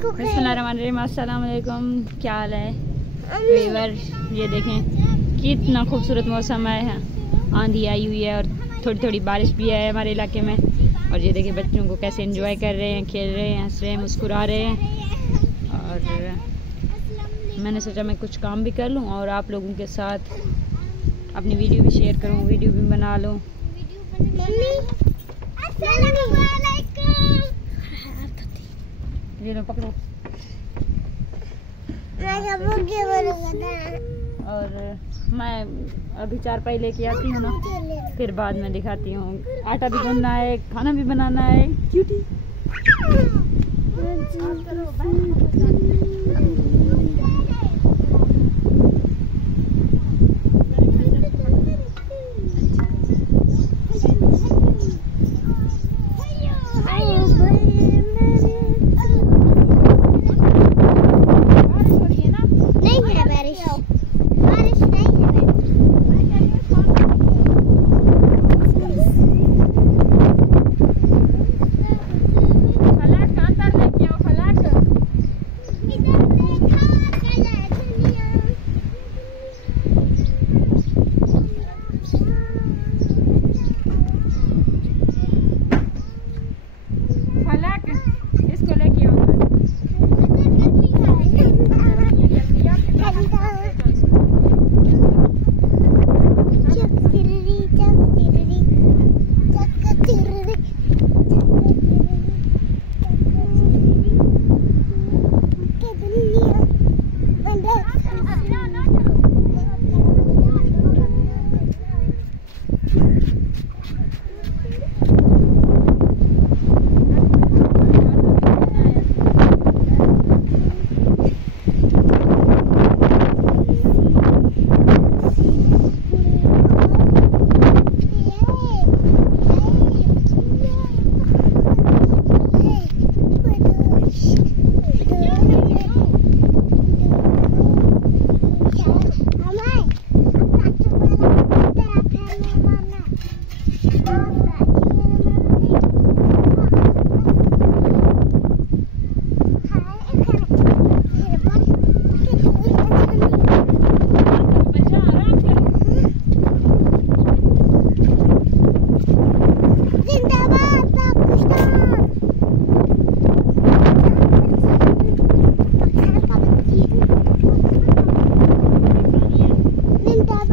बिस्मिल्लाहिर्रहमानिर्रहीम। अस्सलाम वालेकुम। क्या हाल है वीवर? ये देखें कितना खूबसूरत मौसम है। आंधी आई हुई है और थोड़ी थोड़ी बारिश भी है हमारे इलाके में। और ये देखें बच्चों को कैसे एंजॉय कर रहे हैं, खेल रहे हैं, हंस रहे हैं, मुस्कुरा रहे हैं। और मैंने सोचा मैं कुछ काम भी कर लूं और आप लोगों के साथ अपनी वीडियो भी शेयर करूं, वीडियो भी बना लूं। ये लो पकड़ो। और मैं अभी चारपाई लेके आती हूँ ना, फिर बाद में दिखाती हूँ। आटा भी गूंदना है, खाना भी बनाना है। क्यूटी